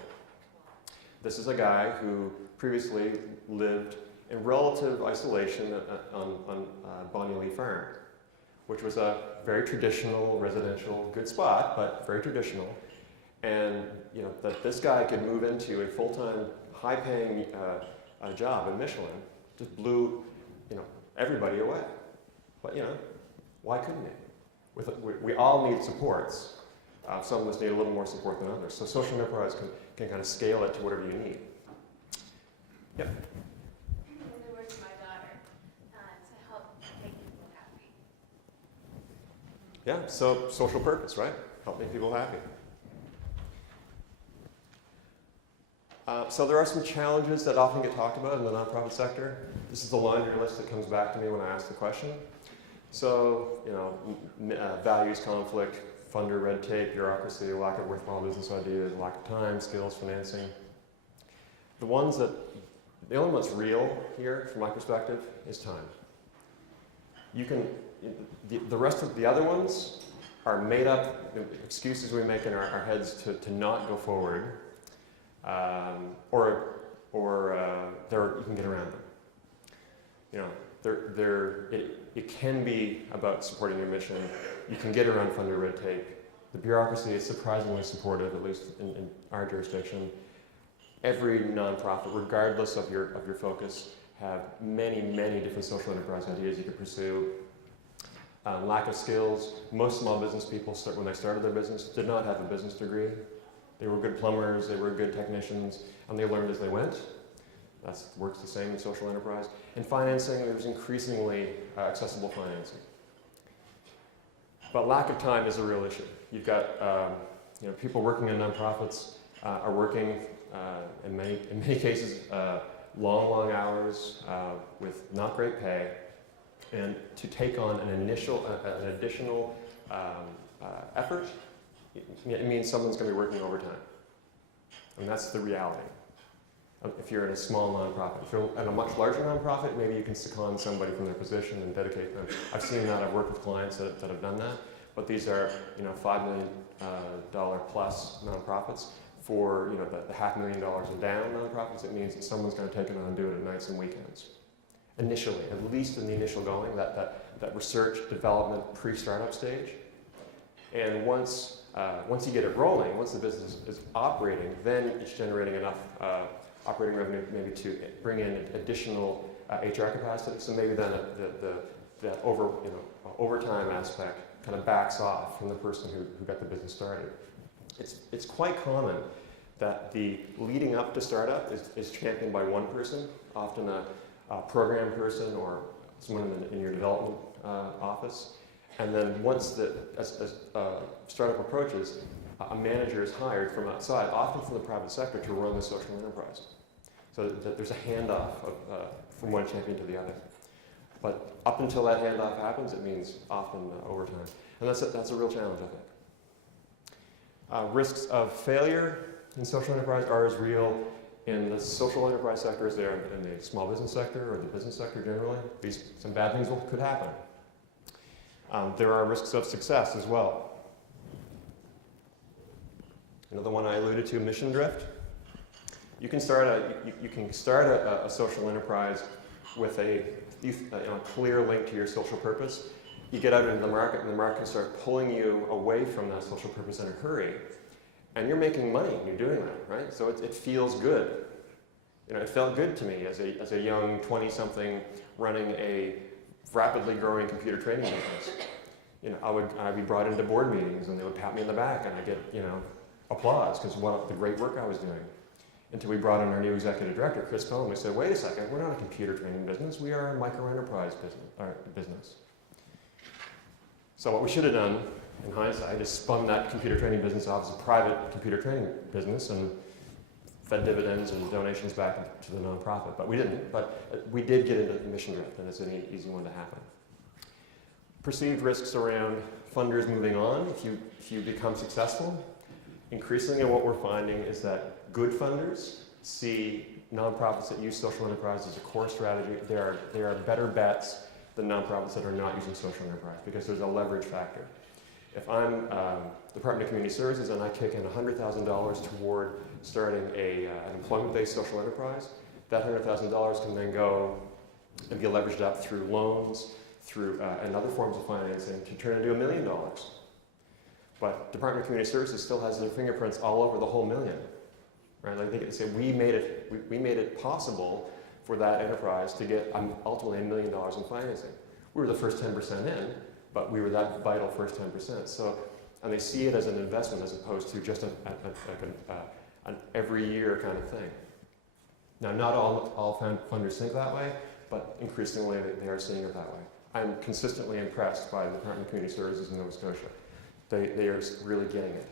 This is a guy who previously lived in relative isolation on Bonnie Farm, which was a very traditional residential, good spot, but very traditional. And that this guy could move into a full-time, high-paying job in Michelin just blew everybody away. But why couldn't he? We all need supports. Some of us need a little more support than others. So social enterprise can kind of scale it to whatever you need. Yep. In the words of my daughter, to help make people happy. Yeah, so social purpose, right? Help make people happy. So there are some challenges that often get talked about in the nonprofit sector. This is the laundry list that comes back to me when I ask the question. So, values conflict, funder red tape, bureaucracy, lack of worthwhile business ideas, lack of time, skills, financing. The only one's real here, from my perspective, is time. The rest of the other ones are made up excuses we make in our heads to not go forward, or you can get around them. It can be about supporting your mission. You can get around funder red tape. The bureaucracy is surprisingly supportive, at least in our jurisdiction. Every nonprofit, regardless of your focus, have many, many different social enterprise ideas you can pursue. Lack of skills. Most small business people, when they started their business, did not have a business degree. They were good plumbers, they were good technicians, and they learned as they went. That works the same in social enterprise. In financing, there's increasingly accessible financing. But lack of time is a real issue. You've got people working in nonprofits are working in many cases long hours with not great pay, and to take on an additional effort, it means someone's going to be working overtime. And that's the reality. If you're in a small nonprofit. If you're in a much larger nonprofit, maybe you can second somebody from their position and dedicate them. I've seen that. I've worked with clients that have done that. But these are, $5 million plus nonprofits. For the $500,000 and down nonprofits, it means that someone's going to take it on and do it at nights and weekends. Initially, at least in the initial going, that research, development, pre-startup stage. And once you get it rolling, once the business is operating, then it's generating enough operating revenue maybe to bring in additional HR capacity. So maybe then the overtime aspect kind of backs off from the person who got the business started. It's quite common that the leading up to startup is championed by one person, often a program person or someone in your development office. And then once as startup approaches, a manager is hired from outside, often from the private sector, to run the social enterprise. So that there's a handoff from one champion to the other. But up until that handoff happens, it means often overtime. And that's a real challenge, I think. Risks of failure in social enterprise are as real in the social enterprise sector as they are in the small business sector or the business sector generally. Some bad things could happen. There are risks of success as well. Another one I alluded to, mission drift. You can start a social enterprise with a clear link to your social purpose. You get out into the market, and the market can start pulling you away from that social purpose in a hurry. And you're making money when you're doing that, right? So it feels good. It felt good to me as a young 20-something running a rapidly growing computer training business. I'd be brought into board meetings, and they would pat me in the back, and I'd get applause because of the great work I was doing. Until we brought in our new executive director, Chris Cohen, we said, wait a second, we're not a computer training business, we are a micro-enterprise business. So what we should have done, in hindsight, is spun that computer training business off as a private computer training business and fed dividends and donations back to the nonprofit, but we didn't. But we did get into mission drift, and it's an easy one to happen. Perceived risks around funders moving on if you become successful. Increasingly, what we're finding is that good funders see nonprofits that use social enterprise as a core strategy. They are better bets than nonprofits that are not using social enterprise because there's a leverage factor. If I'm Department of Community Services and I kick in $100,000 toward starting an employment-based social enterprise, that $100,000 can then go and be leveraged up through loans, through and other forms of financing to turn into $1 million. But Department of Community Services still has their fingerprints all over the whole million, right? Like they get to say, we made it possible for that enterprise to get ultimately $1 million in financing. We were the first 10% in, but we were that vital first 10%. So, and they see it as an investment as opposed to just an every year kind of thing. Now, not all funders think that way, but increasingly they are seeing it that way. I'm consistently impressed by the Department of Community Services in Nova Scotia. They are really getting it.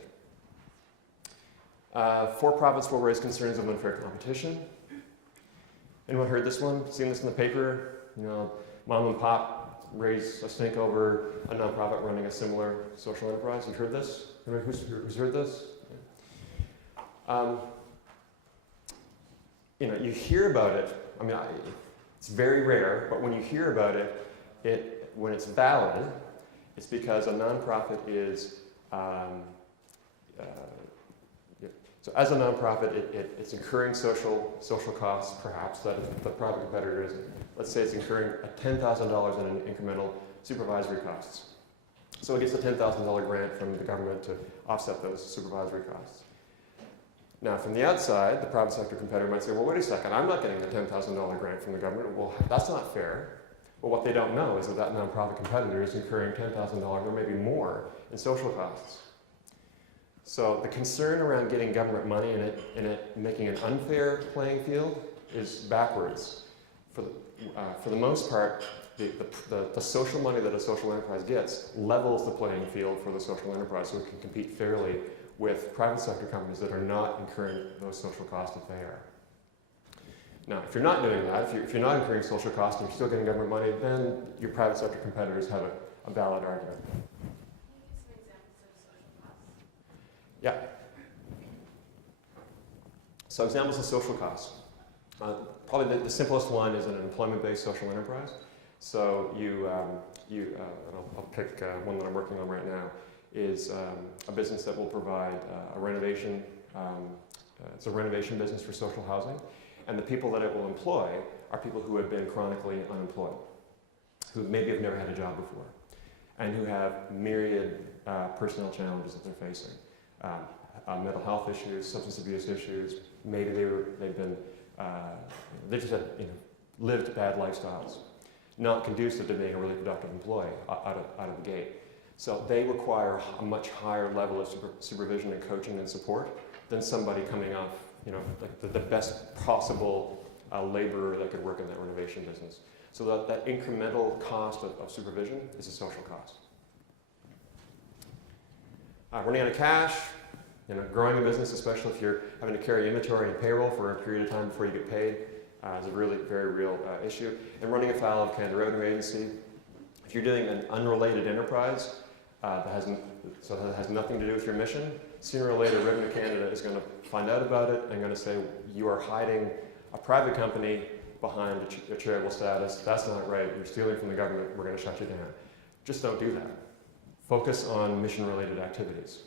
For-profits will raise concerns of unfair competition. Anyone heard this one? Seen this in the paper? You know, mom and pop raise a stink over a nonprofit running a similar social enterprise. You've heard this? Who's heard this? You know, you hear about it. I mean, it's very rare, but when you hear about it, when it's valid, it's because a nonprofit is, so as a nonprofit, it's incurring social costs, perhaps, that the private competitor isn't. Let's say it's incurring $10,000 in incremental supervisory costs. So it gets a $10,000 grant from the government to offset those supervisory costs. Now, from the outside, the private sector competitor might say, well, wait a second, I'm not getting a $10,000 grant from the government. Well, that's not fair. But what they don't know is that nonprofit competitor is incurring $10,000 or maybe more in social costs. So the concern around getting government money in it making an unfair playing field is backwards. For the most part, the social money that a social enterprise gets levels the playing field for the social enterprise so it can compete fairly with private sector companies that are not incurring those social costs that they are. Now, if you're not doing that, if you're not incurring social costs and you're still getting government money, then your private sector competitors have a valid argument. Can you give some examples of social costs? Yeah. So examples of social costs. Probably the simplest one is an employment-based social enterprise. So I'll pick one that I'm working on right now, is a business that will provide a renovation. It's a renovation business for social housing. And the people that it will employ are people who have been chronically unemployed, who maybe have never had a job before, and who have myriad personnel challenges that they're facing. Mental health issues, substance abuse issues, maybe they just had lived bad lifestyles, not conducive to being a really productive employee out of the gate. So they require a much higher level of supervision and coaching and support than somebody coming off, like the best possible laborer that could work in that renovation business. So that incremental cost of supervision is a social cost. Running out of cash, growing a business, especially if you're having to carry inventory and payroll for a period of time before you get paid, is a really very real issue. And running afoul of Canada Revenue Agency. If you're doing an unrelated enterprise that has nothing to do with your mission, sooner or later Revenue Canada is going to find out about it and going to say, you are hiding a private company behind a charitable status. That's not right. You're stealing from the government. We're going to shut you down. Just don't do that. Focus on mission-related activities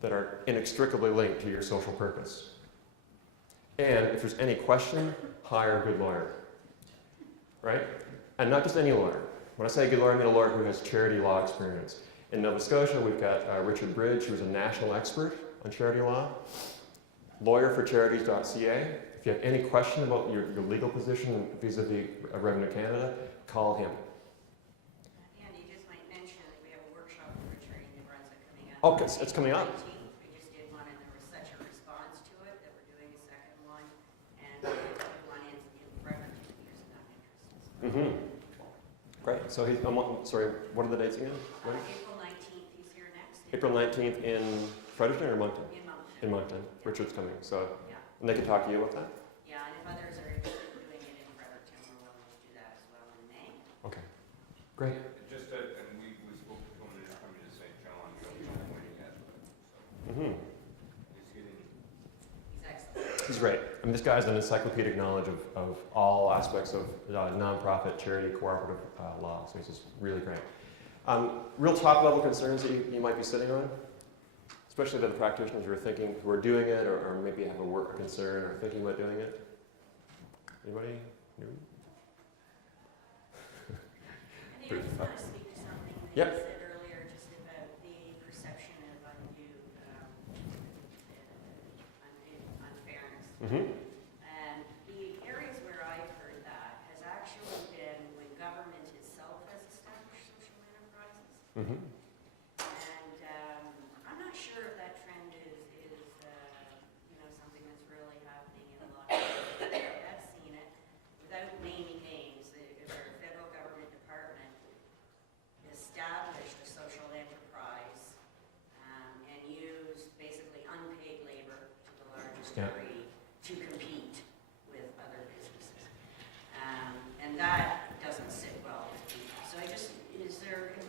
that are inextricably linked to your social purpose. And if there's any question, hire a good lawyer, right? And not just any lawyer. When I say a good lawyer, I mean a lawyer who has charity law experience. In Nova Scotia, we've got Richard Bridge, who's a national expert on charity law. Lawyerforcharities.ca. If you have any question about your legal position vis-a-vis Revenue Canada, call him. Andy, you just might mention that we have a workshop for charity in New Brunswick coming up. Okay, it's coming up. We just did one and there was such a response to it that we're doing a second one. And we're going to do one in Fredericton if there's enough interest. Mm-hmm. Great. So sorry, what are the dates again? When? April 19th, he's here next. April 19th in Fredericton or Moncton? In Moncton. In Moncton. Yeah. Richard's coming. So Yeah. And they can talk to you about that? Yeah, and if others are interested in doing it in Fredericton, we're willing to do that as well in May. Okay, great. Just that, and we spoke to him, they're coming to St. John, we don't know when yet, but, so, Mm-hmm. he's getting, He's excellent. He's great. I mean, this guy has an encyclopedic knowledge of all aspects of nonprofit, charity, cooperative law, so he's just really great. Real top-level concerns that you might be sitting on, especially to the practitioners who are thinking, who are doing it, or maybe have a work concern or thinking about doing it. Anybody? No? I think I just want to speak to something that Yep. you said earlier, just about the perception of undue unfairness. Mm-hmm. And the areas where I've heard that has actually been when government itself has established social enterprises. Mm-hmm. And I'm not sure if that trend is something that's really happening in a lot of places. I have seen it without naming names. If a federal government department established a social enterprise and used basically unpaid labor to the largest Yeah. degree to compete with other businesses. And that doesn't sit well with people. So have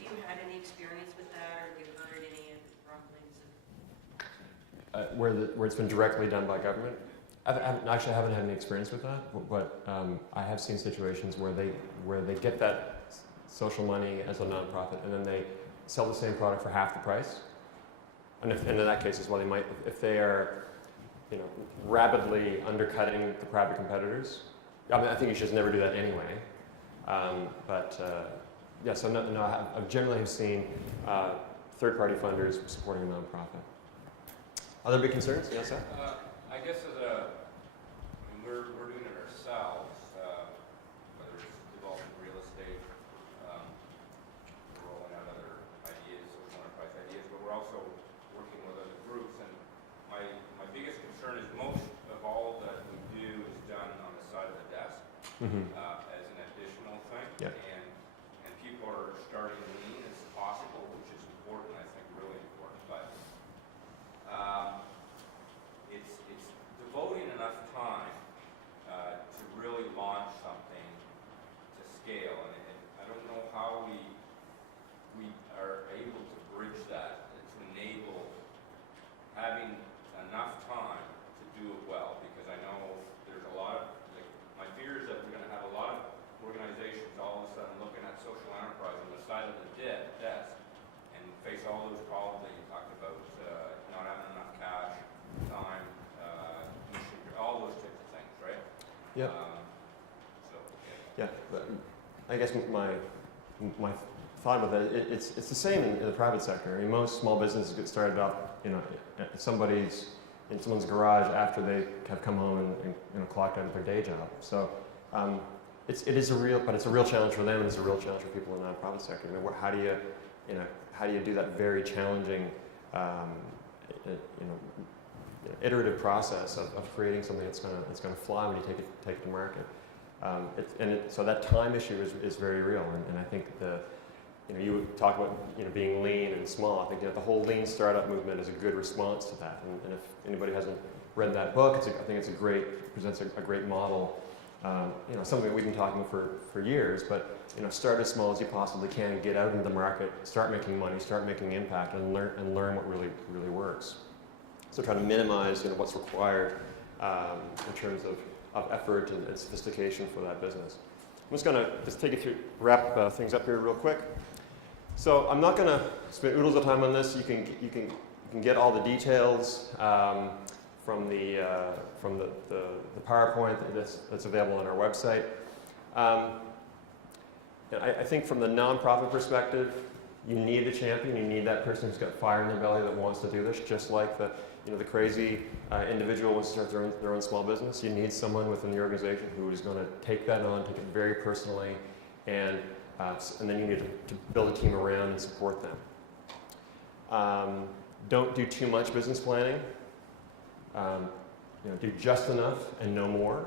you had any experience with that, or have you heard any of the rumblings of? Where it's been directly done by government. I haven't had any experience with that, but I have seen situations where they get that social money as a nonprofit, and then they sell the same product for half the price. And in that case as well, they might, if they are, rapidly undercutting the private competitors. I mean, I think you should never do that anyway. Yeah, so no, I generally have seen third-party funders supporting a nonprofit. Other big concerns? Yes, sir? I guess we're doing it ourselves, whether it's developing real estate, we're rolling out other ideas, social enterprise ideas, but we're also working with other groups. And my biggest concern is most of all that we do is done on the side of the desk Mm-hmm. as an additional thing. Yeah. And people are starting lean as possible, which is important, I think, really important. But it's devoting enough time to really launch something to scale, and I don't know how we are able to bridge that to enable having enough time to do it well, because I know there's a lot of, my fear is that we're going to have a lot of organizations all of a sudden looking at social enterprise on the side of the desk and face all those problems that you talked about, not having enough cash, time, all those types of things, right? Yeah. So, Yeah, but I guess my thought about that, it's the same in the private sector. I mean, most small businesses get started up, at someone's garage after they have come home and clocked out of their day job. So it's a real challenge for them, and it's a real challenge for people in the nonprofit sector. How do you do that very challenging, iterative process of creating something that's going to fly when you take it to market? So that time issue is very real, and I think you talk about being lean and small. I think the whole lean startup movement is a good response to that. And if anybody hasn't read that book, I think it's presents a great model. Something that we've been talking for years. But start as small as you possibly can, get out into the market, start making money, start making impact, and learn what really works. So try to minimize what's required in terms of effort and sophistication for that business. I'm just going to take you through, wrap things up here real quick. So I'm not going to spend oodles of time on this. You can get all the details from the PowerPoint that's available on our website. I think from the nonprofit perspective, you need a champion. You need that person who's got fire in their belly that wants to do this, just like the crazy individual wants to start their own small business. You need someone within the organization who is going to take that on, take it very personally, and then you need to build a team around and support them. Don't do too much business planning. Do just enough and no more.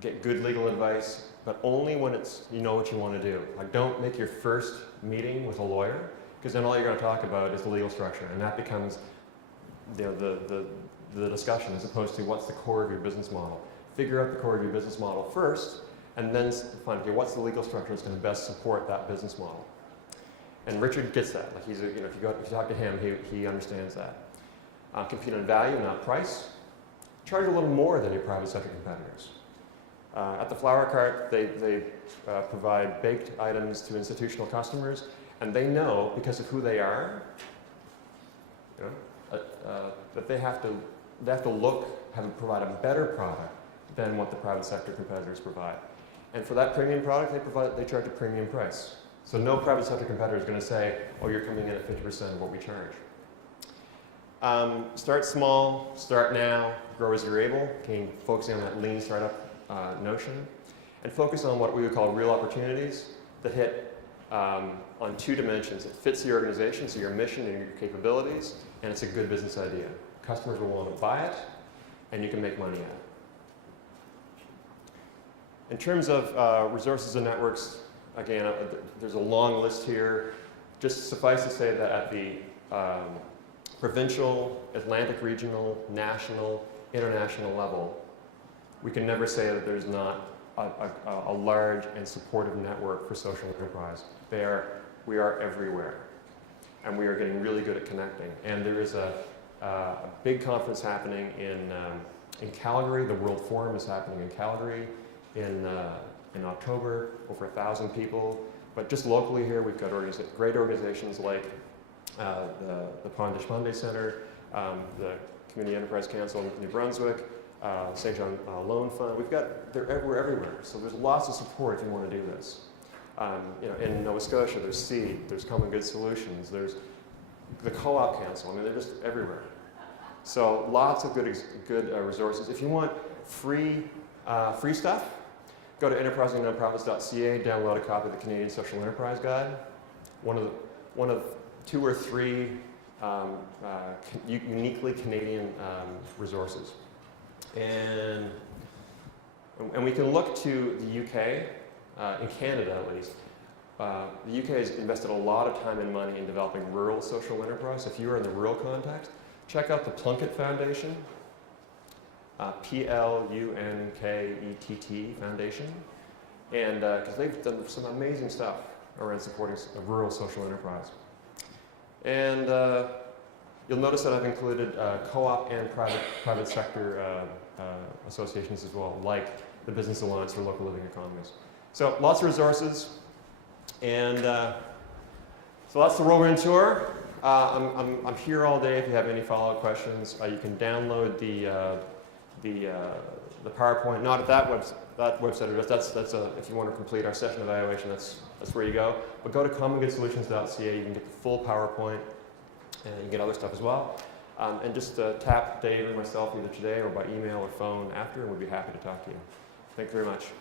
Get good legal advice, but only when you know what you want to do. Like, don't make your first meeting with a lawyer, because then all you're going to talk about is the legal structure, and that becomes the discussion as opposed to what's the core of your business model. Figure out the core of your business model first, and then find, okay, what's the legal structure that's going to best support that business model. And Richard gets that. Like he's, if you talk to him, he understands that. Compete on value, not price. Charge a little more than your private sector competitors. At the Flower Cart, they provide baked items to institutional customers, and they know, because of who they are, that they have to provide a better product than what the private sector competitors provide. And for that premium product, they charge a premium price. So no private sector competitor is going to say, oh, you're coming in at 50% of what we charge. Start small, start now, grow as you're able, focusing on that lean startup notion, and focus on what we would call real opportunities that hit on 2 dimensions. It fits the organization, so your mission and your capabilities, and it's a good business idea. Customers will want to buy it, and you can make money at it. In terms of resources and networks, again, there's a long list here. Just suffice to say that at the provincial, Atlantic regional, national, international level, we can never say that there's not a large and supportive network for social enterprise. We are everywhere, and we are getting really good at connecting. And there is a big conference happening in Calgary. The World Forum is happening in Calgary in October, over 1,000 people. But just locally here, we've got great organizations like the Pond-Deshpande Centre, the Community Enterprise Council in New Brunswick, St. John Loan Fund. We're everywhere. So there's lots of support if you want to do this. In Nova Scotia, there's SEED, there's Common Good Solutions, there's the Co-op Council. I mean, they're just everywhere. So lots of good resources. If you want free stuff, go to enterprisingnonprofits.ca, download a copy of the Canadian Social Enterprise Guide. One of 2 or 3 uniquely Canadian resources. And we can look to the UK, in Canada at least. The UK has invested a lot of time and money in developing rural social enterprise. If you are in the rural context, check out the Plunkett Foundation, Plunkett Foundation, and because they've done some amazing stuff around supporting rural social enterprise. And you'll notice that I've included co-op and private sector associations as well, like the Business Alliance for Local Living Economies. So lots of resources, and so that's the whirlwind tour. I'm here all day if you have any follow-up questions. You can download the PowerPoint, not at that website address. That's if you want to complete our session evaluation, that's where you go. But go to commongoodsolutions.ca. You can get the full PowerPoint, and you can get other stuff as well. And just tap Dave or myself either today or by email or phone after, and we'd be happy to talk to you. Thank you very much.